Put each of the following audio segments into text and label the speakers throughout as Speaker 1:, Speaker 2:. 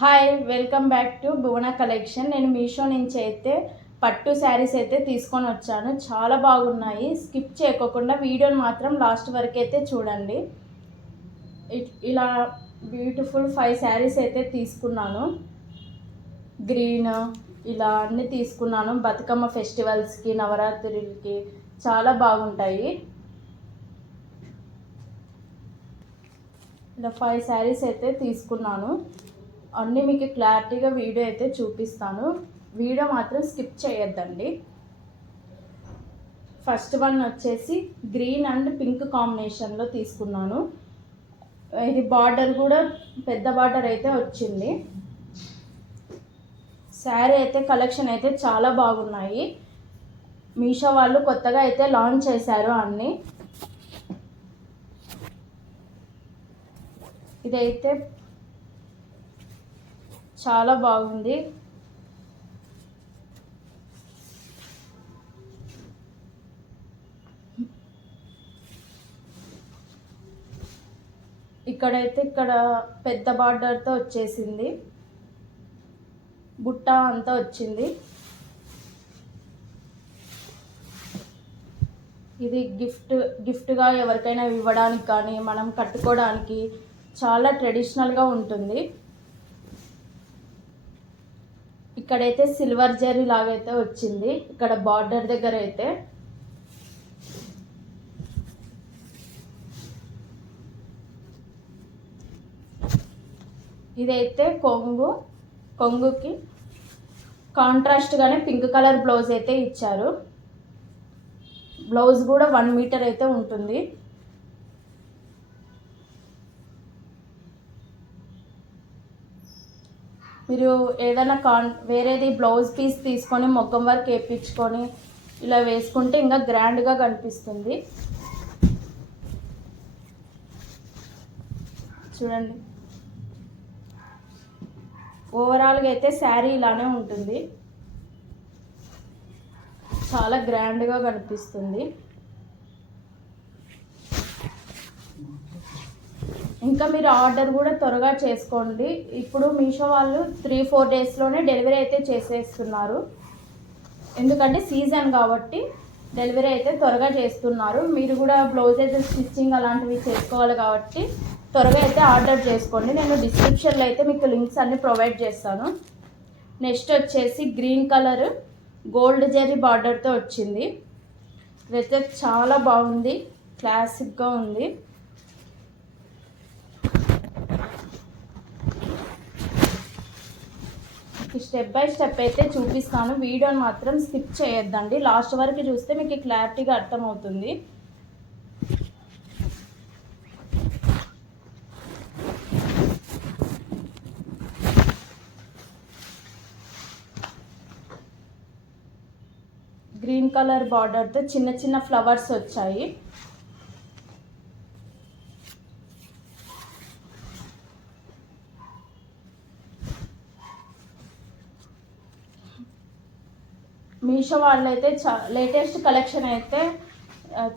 Speaker 1: Hi welcome back to Bhuvana collection నేను మీషో నుంచి అయితే పట్టు శారీస్ అయితే తీసుకొని వచ్చాను. చాలా బాగున్నాయి. స్కిప్ చేయకోకుండా వీడియోని మాత్రం లాస్ట్ వరకు అయితే చూడండి. ఇలా బ్యూటిఫుల్ ఫైవ్ శారీస్ అయితే తీసుకున్నాను. గ్రీన్ ఇలా అన్ని తీసుకున్నాను. బతుకమ్మ ఫెస్టివల్స్కి నవరాత్రులకి చాలా బాగుంటాయి. ఇలా ఫైవ్ శారీస్ అయితే తీసుకున్నాను. అన్నీ మీకు క్లారిటీగా వీడియో అయితే చూపిస్తాను. వీడియో మాత్రం స్కిప్ చేయొద్దండి. ఫస్ట్ వన్ వచ్చేసి గ్రీన్ అండ్ పింక్ కాంబినేషన్లో తీసుకున్నాను. ఇది బార్డర్ కూడా పెద్ద బార్డర్ అయితే వచ్చింది. శారీ అయితే కలెక్షన్ అయితే చాలా బాగున్నాయి. మీషో వాళ్ళు కొత్తగా అయితే లాంచ్ చేశారు అన్నీ. ఇదైతే చాలా బాగుంది. ఇక్కడైతే ఇక్కడ పెద్ద బార్డర్తో వచ్చేసింది. బుట్ట అంతా వచ్చింది. ఇది గిఫ్ట్ గిఫ్ట్గా ఎవరికైనా ఇవ్వడానికి కానీ మనం కట్టుకోవడానికి చాలా ట్రెడిషనల్గా ఉంటుంది. ఇక్కడైతే సిల్వర్ జరీ లాగైతే వచ్చింది. ఇక్కడ బార్డర్ దగ్గర అయితే ఇదైతే కొంగు కొంగుకి కాంట్రాస్ట్గానే పింక్ కలర్ బ్లౌజ్ అయితే ఇచ్చారు. బ్లౌజ్ కూడా వన్ మీటర్ అయితే ఉంటుంది. మీరు ఏదైనా కాన్ వేరేది బ్లౌజ్ పీస్ తీసుకొని మొగ్గం వర్క్ వేయించుకొని ఇలా వేసుకుంటే ఇంకా గ్రాండ్గా కనిపిస్తుంది. చూడండి. ఓవరాల్గా అయితే శారీ ఇలానే ఉంటుంది. చాలా గ్రాండ్గా కనిపిస్తుంది. ఇంకా మీరు ఆర్డర్ కూడా త్వరగా చేసుకోండి. ఇప్పుడు మీషో వాళ్ళు త్రీ ఫోర్ డేస్లోనే డెలివరీ అయితే చేసేస్తున్నారు. ఎందుకంటే సీజన్ కాబట్టి డెలివరీ అయితే త్వరగా చేస్తున్నారు. మీరు కూడా బ్లౌజ్ అయితే స్టిచ్చింగ్ అలాంటివి చేసుకోవాలి కాబట్టి త్వరగా అయితే ఆర్డర్ చేసుకోండి. నేను డిస్క్రిప్షన్లో అయితే మీకు లింక్స్ అన్నీ ప్రొవైడ్ చేస్తాను. నెక్స్ట్ వచ్చేసి గ్రీన్ కలర్ గోల్డ్ జెరీ బార్డర్తో వచ్చింది. ఇదైతే చాలా బాగుంది. క్లాసిక్గా ఉంది. స్టెప్ బై స్టెప్ అయితే చూపిస్తాను. వీడియోని మాత్రం స్కిప్ చేయొద్దండి. లాస్ట్ వరకు చూస్తే మీకు క్లారిటీగా అర్థమవుతుంది. గ్రీన్ కలర్ బార్డర్తో చిన్న చిన్న ఫ్లవర్స్ వచ్చాయి. మీషో వాళ్ళు అయితే చా లేటెస్ట్ కలెక్షన్ అయితే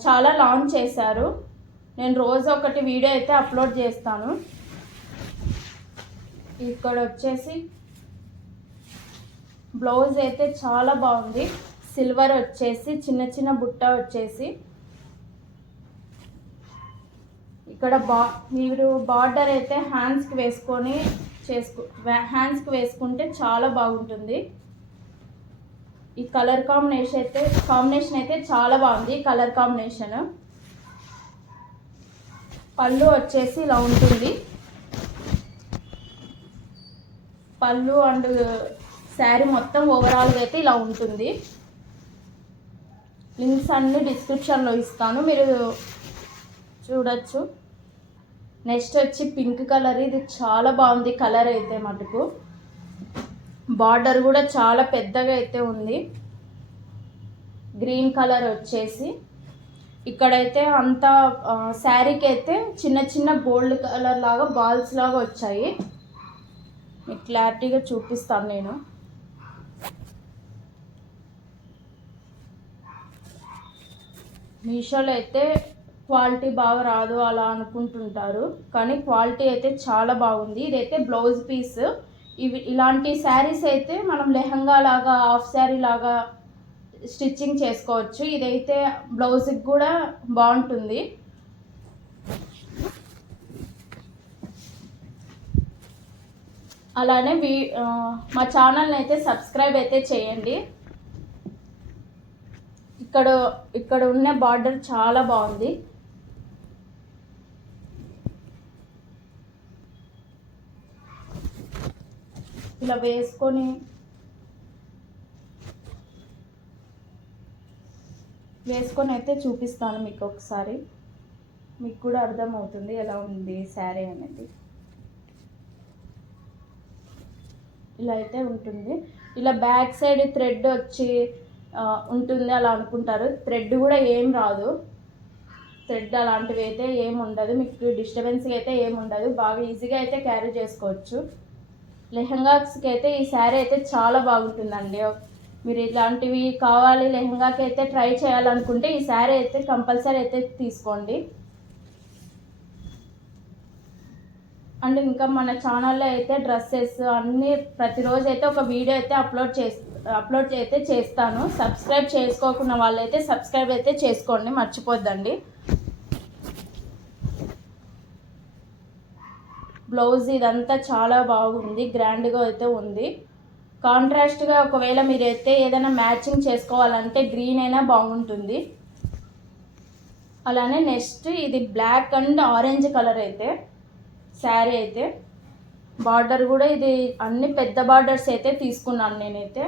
Speaker 1: చాలా లాంచ్ చేశారు. నేను రోజు ఒకటి వీడియో అయితే అప్లోడ్ చేస్తాను. ఇక్కడ వచ్చేసి బ్లౌజ్ అయితే చాలా బాగుంది. సిల్వర్ వచ్చేసి చిన్న చిన్న బుట్ట వచ్చేసి. ఇక్కడ బా మీరు బార్డర్ అయితే హ్యాండ్స్కి వేసుకొని చేసుకు హ్యాండ్స్కి వేసుకుంటే చాలా బాగుంటుంది. ఈ కలర్ కాంబినేషన్ అయితే కాంబినేషన్ అయితే చాలా బాగుంది కలర్ కాంబినేషన్ పళ్ళు వచ్చేసి ఇలా ఉంటుంది. పళ్ళు అండ్ శారీ మొత్తం ఓవరాల్గా అయితే ఇలా ఉంటుంది. లింక్స్ అన్ని డిస్క్రిప్షన్లో ఇస్తాను. మీరు చూడొచ్చు. నెక్స్ట్ వచ్చి పింక్ కలర్ ఇది చాలా బాగుంది కలర్ అయితే మటుకు. బార్డర్ కూడా చాలా పెద్దగా అయితే ఉంది. గ్రీన్ కలర్ వచ్చేసి. ఇక్కడైతే అంతా శారీకి అయితే చిన్న చిన్న గోల్డ్ కలర్ లాగా బాల్స్ లాగా వచ్చాయి. మీకు క్లారిటీగా చూపిస్తాను నేను. మీషోలో అయితే క్వాలిటీ బాగా రాదు అలా అనుకుంటుంటారు. కానీ క్వాలిటీ అయితే చాలా బాగుంది. ఇదైతే బ్లౌజ్ పీస్. ఇవి ఇలాంటి శారీస్ అయితే మనం లెహంగా లాగా హాఫ్ శారీ లాగా స్టిచ్చింగ్ చేసుకోవచ్చు. ఇదైతే బ్లౌజ్కి కూడా బాగుంటుంది. అలానే వీ మా ఛానల్ని అయితే సబ్స్క్రైబ్ అయితే చేయండి. ఇక్కడ ఇక్కడ ఉన్న బార్డర్ చాలా బాగుంది. ఇలా వేసుకొని వేసుకొని అయితే చూపిస్తాను మీకు ఒకసారి. మీకు కూడా అర్థమవుతుంది ఎలా ఉంది శారీ అనేది. ఇలా అయితే ఉంటుంది. ఇలా బ్యాక్ సైడ్ థ్రెడ్ వచ్చి ఉంటుంది అలా అనుకుంటారు. థ్రెడ్ కూడా ఏం రాదు. థ్రెడ్ అలాంటివి అయితే ఏం ఉండదు. మీకు డిస్టర్బెన్స్ అయితే ఏం ఉండదు. బాగా ఈజీగా అయితే క్యారీ చేసుకోవచ్చు. లెహంగాస్కి అయితే ఈ శారీ అయితే చాలా బాగుంటుందండి. మీరు ఇలాంటివి కావాలి లెహంగాకి అయితే ట్రై చేయాలనుకుంటే ఈ శారీ అయితే కంపల్సరీ అయితే తీసుకోండి. అండ్ ఇంకా మన ఛానల్లో అయితే డ్రెస్సెస్ అన్నీ ప్రతిరోజు అయితే ఒక వీడియో అయితే అప్లోడ్ చేస్ అప్లోడ్ అయితే చేస్తాను. సబ్స్క్రైబ్ చేసుకోకున్న వాళ్ళైతే సబ్స్క్రైబ్ అయితే చేసుకోండి మర్చిపోద్దండి. బ్లౌజ్ ఇదంతా చాలా బాగుంది గ్రాండ్గా అయితే ఉంది. కాంట్రాస్ట్గా ఒకవేళ మీరైతే ఏదైనా మ్యాచింగ్ చేసుకోవాలంటే గ్రీన్ అయినా బాగుంటుంది. అలానే నెక్స్ట్ ఇది బ్లాక్ అండ్ ఆరెంజ్ కలర్ అయితే శారీ అయితే. బార్డర్ కూడా ఇది అన్ని పెద్ద బార్డర్స్ అయితే తీసుకున్నాను నేనైతే.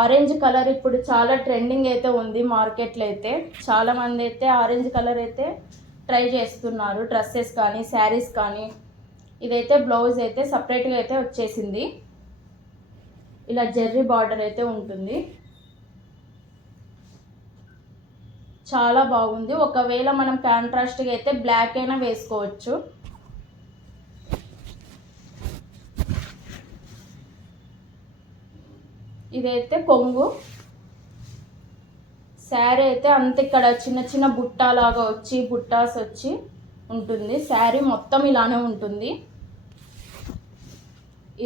Speaker 1: ఆరెంజ్ కలర్ ఇప్పుడు చాలా ట్రెండింగ్ అయితే ఉంది మార్కెట్లో అయితే. చాలామంది అయితే ఆరెంజ్ కలర్ అయితే ట్రై చేస్తున్నారు డ్రెస్సెస్ కానీ శారీస్ కానీ. ఇదైతే బ్లౌజ్ అయితే సపరేట్గా అయితే వచ్చేసింది. ఇలా జెర్రీ బార్డర్ అయితే ఉంటుంది. చాలా బాగుంది. ఒకవేళ మనం కాంట్రాస్ట్గా అయితే బ్లాక్ అయినా వేసుకోవచ్చు. ఇదైతే కొంగు. శారీ అయితే అంత ఇక్కడ చిన్న చిన్న బుట్టలాగా వచ్చి బుట్టాస్ వచ్చి ఉంటుంది. శారీ మొత్తం ఇలానే ఉంటుంది.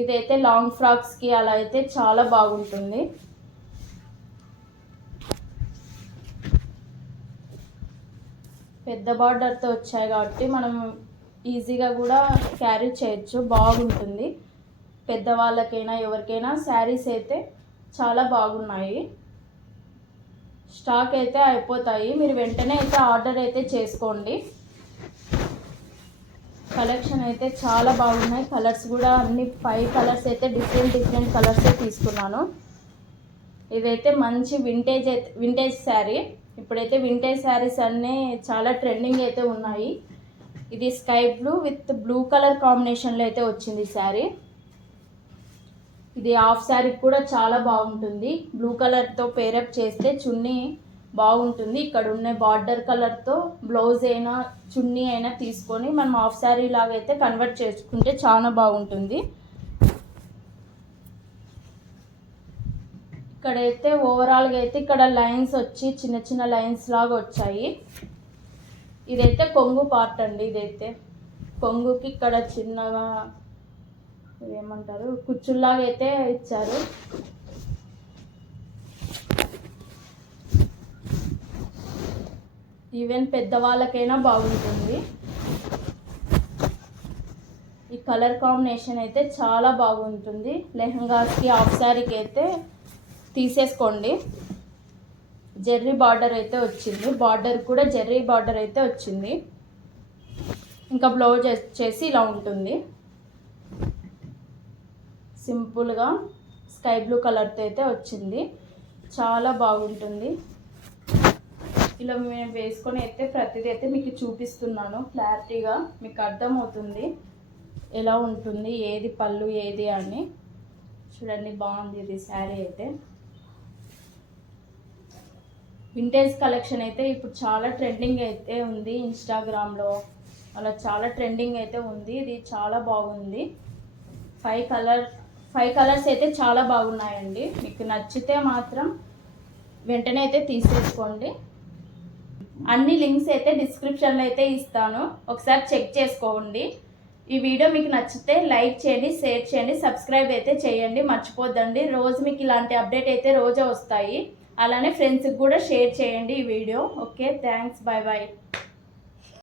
Speaker 1: ఇదైతే లాంగ్ ఫ్రాక్స్కి అలా అయితే చాలా బాగుంటుంది. పెద్ద బార్డర్తో వచ్చాయి కాబట్టి మనం ఈజీగా కూడా క్యారీ చేయొచ్చు. బాగుంటుంది. పెద్దవాళ్ళకైనా ఎవరికైనా శారీస్ అయితే చాలా బాగున్నాయి. స్టాక్ అయితే అయిపోతాయి. మీరు వెంటనే అయితే ఆర్డర్ అయితే చేసుకోండి. కలెక్షన్ అయితే చాలా బాగున్నాయి. కలర్స్ కూడా అన్ని ఫైవ్ కలర్స్ అయితే డిఫరెంట్ డిఫరెంట్ కలర్స్ తీసుకున్నాను. ఇదైతే మంచి వింటేజ్ అయితే వింటేజ్ శారీ ఇప్పుడైతే వింటేజ్ శారీస్ అన్నీ చాలా ట్రెండింగ్ అయితే ఉన్నాయి. ఇది sky blue with blue colour కాంబినేషన్లో అయితే వచ్చింది శారీ ఇది హాఫ్ శారీ కూడా చాలా బాగుంటుంది. బ్లూ కలర్తో పేరప్ చేస్తే చున్నీ బాగుంటుంది. ఇక్కడ ఉన్న బార్డర్ కలర్తో బ్లౌజ్ అయినా చున్నీ అయినా తీసుకొని మనం హాఫ్ శారీ లాగా అయితే కన్వర్ట్ చేసుకుంటే చాలా బాగుంటుంది. ఇక్కడైతే ఓవరాల్గా అయితే ఇక్కడ లైన్స్ వచ్చి చిన్న చిన్న లైన్స్ లాగా వచ్చాయి. ఇదైతే కొంగు పార్ట్ అండి ఇదైతే. కొంగుకి ఇక్కడ చిన్నగా ఏమంటారు? కుచ్చుల్లాగా అయితే ఇచ్చారు. ఈవెన్ పెద్దవాళ్ళకైనా బాగుంటుంది. ఈ కలర్ కాంబినేషన్ అయితే చాలా బాగుంటుంది. లెహంగాస్కి హాఫ్ శారీకి అయితే తీసేసుకోండి. జెర్రీ బార్డర్ అయితే వచ్చింది. బార్డర్ కూడా జెర్రీ బార్డర్ అయితే వచ్చింది. ఇంకా బ్లౌజ్ వచ్చేసి ఇలా ఉంటుంది. సింపుల్గా స్కై బ్లూ కలర్తో అయితే వచ్చింది. చాలా బాగుంటుంది. ఇలా మేము వేసుకొని అయితే ప్రతిదీ అయితే మీకు చూపిస్తున్నాను. క్లారిటీగా మీకు అర్థమవుతుంది. ఎలా ఉంటుంది ఏది పళ్ళు ఏది అని. చూడండి బాగుంది ఇది శారీ అయితే. వింటేజ్ కలెక్షన్ అయితే ఇప్పుడు చాలా ట్రెండింగ్ అయితే ఉంది ఇన్స్టాగ్రామ్లో అలా చాలా ట్రెండింగ్ అయితే ఉంది. ఇది చాలా బాగుంది. ఫైవ్ కలర్ ఫైవ్ కలర్స్ అయితే చాలా బాగున్నాయండి. మీకు నచ్చితే మాత్రం వెంటనే అయితే తీసేసుకోండి. అన్ని లింక్స్ అయితే డిస్క్రిప్షన్లో అయితే ఇస్తాను. ఒకసారి చెక్ చేసుకోండి. ఈ వీడియో మీకు నచ్చితే లైక్ చేయండి షేర్ చేయండి సబ్స్క్రైబ్ అయితే చేయండి. మర్చిపోద్దండి. రోజు మీకు ఇలాంటి అప్డేట్ అయితే రోజే వస్తాయి. అలానే ఫ్రెండ్స్కి కూడా షేర్ చేయండి ఈ video. Okay thanks. Bye bye